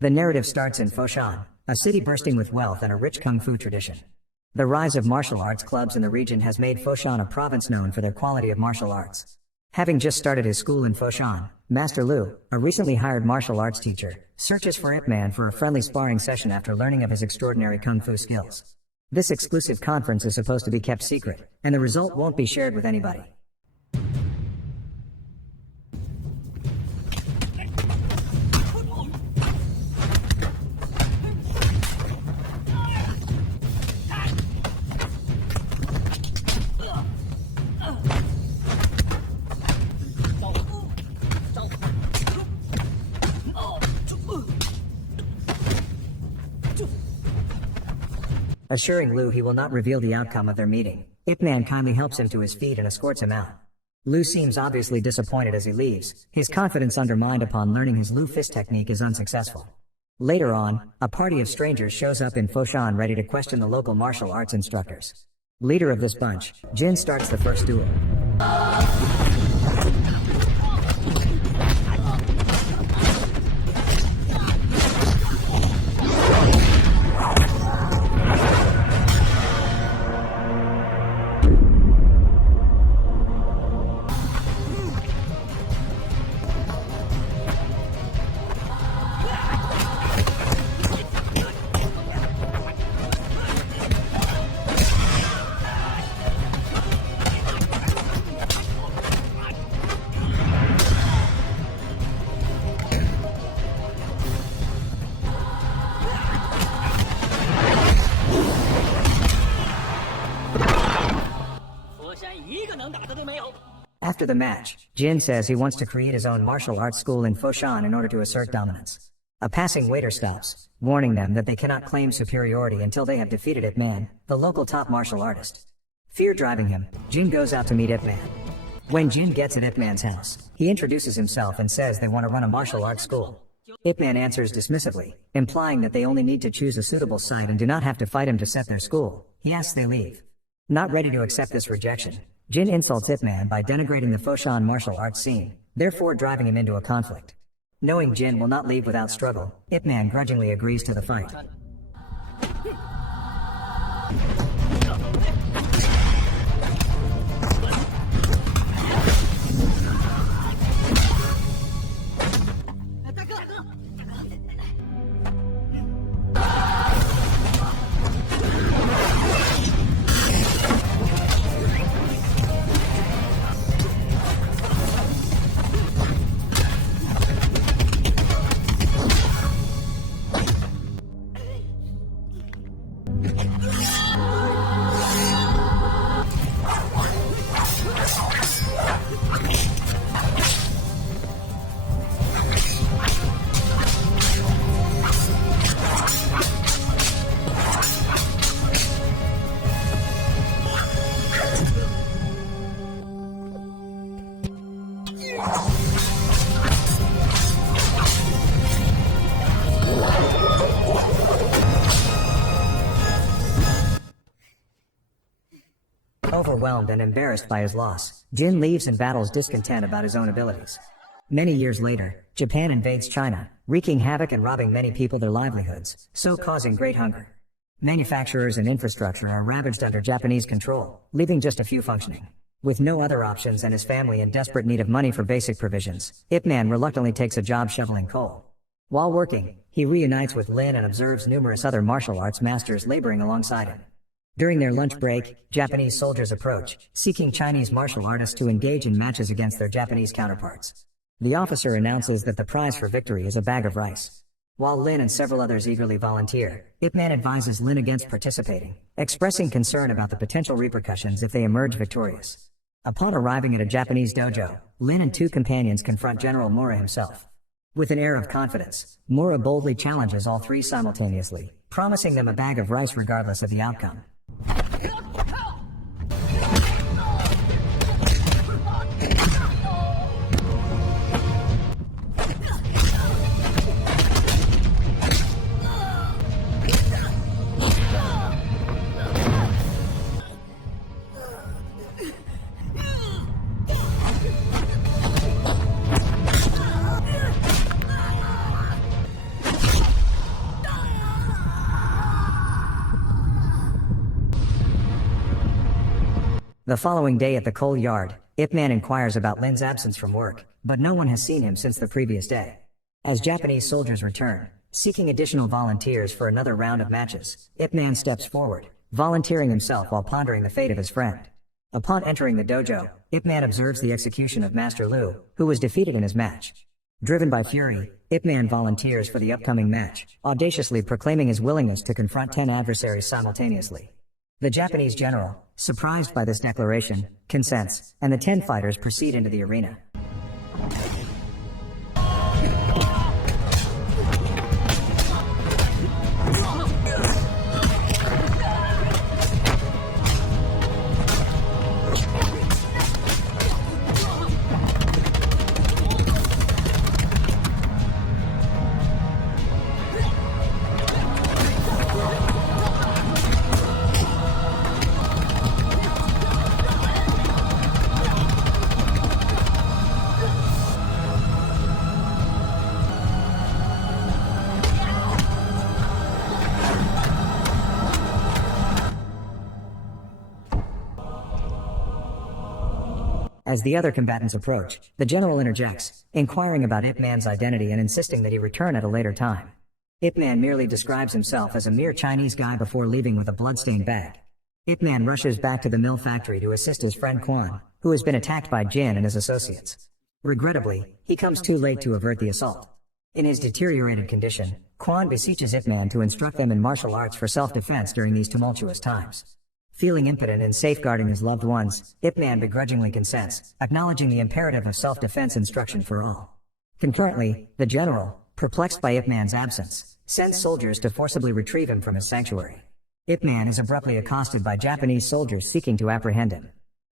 The narrative starts in Foshan, a city bursting with wealth and a rich kung fu tradition. The rise of martial arts clubs in the region has made Foshan a province known for their quality of martial arts. Having just started his school in Foshan, Master Liu, a recently hired martial arts teacher, searches for IpMan for a friendly sparring session after learning of his extraordinary kung fu skills. This exclusive conference is supposed to be kept secret, and the result won't be shared with anybody. Assuring Liu he will not reveal the outcome of their meeting, IpMan kindly helps him to his feet and escorts him out. Liu seems obviously disappointed as he leaves, his confidence undermined upon learning his Liu fist technique is unsuccessful. Later on, a party of strangers shows up in Foshan ready to question the local martial arts instructors. Leader of this bunch, Jin starts the first duel. After the match, Jin says he wants to create his own martial arts school in Foshan in order to assert dominance. A passing waiter stops, warning them that they cannot claim superiority until they have defeated IpMan, the local top martial artist. Fear driving him, Jin goes out to meet IpMan. When Jin gets at IpMan's house, he introduces himself and says they want to run a martial arts school. IpMan answers dismissively, implying that they only need to choose a suitable site and do not have to fight him to set their school. He asks they leave. Not ready to accept this rejection, Jin insults IpMan by denigrating the Foshan martial arts scene, therefore driving him into a conflict. Knowing Jin will not leave without struggle, IpMan grudgingly agrees to the fight. Overwhelmed and embarrassed by his loss, Jin leaves and battles discontent about his own abilities. Many years later, Japan invades China, wreaking havoc and robbing many people their livelihoods, so causing great hunger. Manufacturers and infrastructure are ravaged under Japanese control, leaving just a few functioning. With no other options and his family in desperate need of money for basic provisions, IpMan reluctantly takes a job shoveling coal. While working, he reunites with Lin and observes numerous other martial arts masters laboring alongside him. During their lunch break, Japanese soldiers approach, seeking Chinese martial artists to engage in matches against their Japanese counterparts. The officer announces that the prize for victory is a bag of rice. While Lin and several others eagerly volunteer, IpMan advises Lin against participating, expressing concern about the potential repercussions if they emerge victorious. Upon arriving at a Japanese dojo, Lin and two companions confront General Mura himself. With an air of confidence, Mura boldly challenges all three simultaneously, promising them a bag of rice regardless of the outcome. The following day at the coal yard, IpMan inquires about Lin's absence from work, but no one has seen him since the previous day. As Japanese soldiers return, seeking additional volunteers for another round of matches, IpMan steps forward, volunteering himself while pondering the fate of his friend. Upon entering the dojo, IpMan observes the execution of Master Liu, who was defeated in his match. Driven by fury, IpMan volunteers for the upcoming match, audaciously proclaiming his willingness to confront 10 adversaries simultaneously. The Japanese general, surprised by this declaration, consents, and the 10 fighters proceed into the arena. As the other combatants approach, the general interjects, inquiring about IpMan's identity and insisting that he return at a later time. IpMan merely describes himself as a mere Chinese guy before leaving with a bloodstained bag. IpMan rushes back to the mill factory to assist his friend Quan, who has been attacked by Jin and his associates. Regrettably, he comes too late to avert the assault. In his deteriorated condition, Quan beseeches IpMan to instruct them in martial arts for self-defense during these tumultuous times. Feeling impotent in safeguarding his loved ones, IpMan begrudgingly consents, acknowledging the imperative of self-defense instruction for all. Concurrently, the general, perplexed by IpMan's absence, sends soldiers to forcibly retrieve him from his sanctuary. IpMan is abruptly accosted by Japanese soldiers seeking to apprehend him.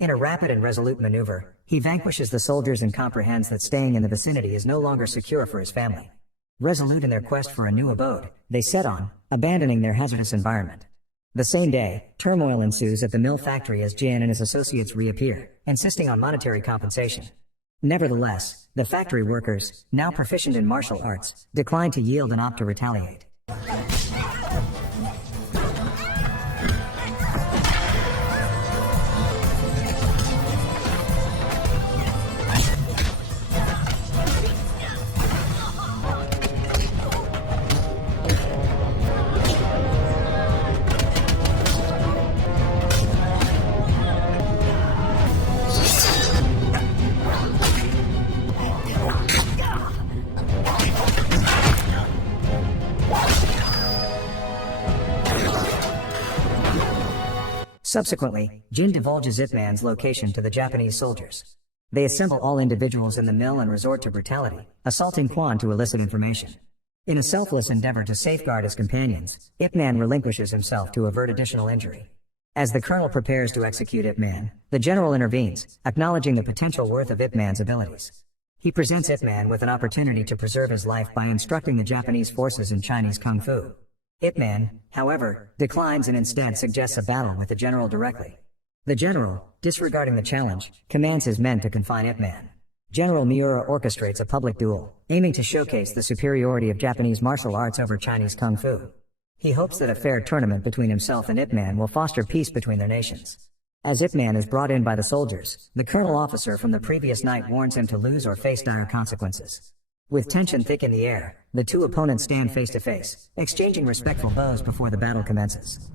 In a rapid and resolute maneuver, he vanquishes the soldiers and comprehends that staying in the vicinity is no longer secure for his family. Resolute in their quest for a new abode, they set on, abandoning their hazardous environment. The same day, turmoil ensues at the mill factory as Jin and his associates reappear, insisting on monetary compensation. Nevertheless, the factory workers, now proficient in martial arts, decline to yield and opt to retaliate. Subsequently, Jin divulges IpMan's location to the Japanese soldiers. They assemble all individuals in the mill and resort to brutality, assaulting Quan to elicit information. In a selfless endeavor to safeguard his companions, IpMan relinquishes himself to avert additional injury. As the colonel prepares to execute IpMan, the general intervenes, acknowledging the potential worth of IpMan's abilities. He presents IpMan with an opportunity to preserve his life by instructing the Japanese forces in Chinese Kung Fu. IpMan, however, declines and instead suggests a battle with the general directly. The general, disregarding the challenge, commands his men to confine IpMan. General Miura orchestrates a public duel, aiming to showcase the superiority of Japanese martial arts over Chinese Kung Fu. He hopes that a fair tournament between himself and IpMan will foster peace between their nations. As IpMan is brought in by the soldiers, the colonel officer from the previous night warns him to lose or face dire consequences. With tension thick in the air, the two opponents stand face to face, exchanging respectful bows before the battle commences.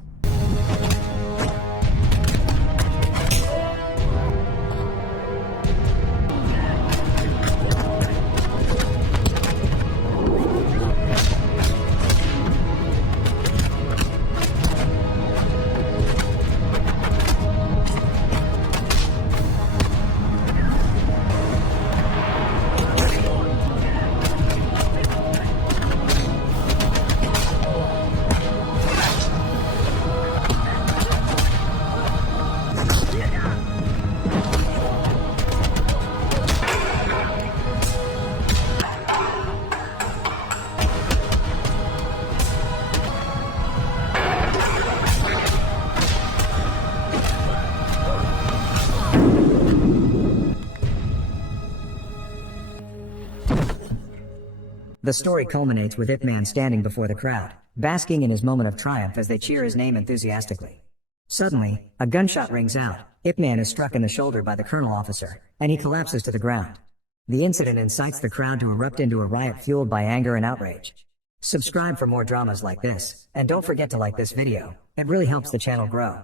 The story culminates with IpMan standing before the crowd, basking in his moment of triumph as they cheer his name enthusiastically. Suddenly, a gunshot rings out, IpMan is struck in the shoulder by the colonel officer, and he collapses to the ground. The incident incites the crowd to erupt into a riot fueled by anger and outrage. Subscribe for more dramas like this, and don't forget to like this video. It really helps the channel grow.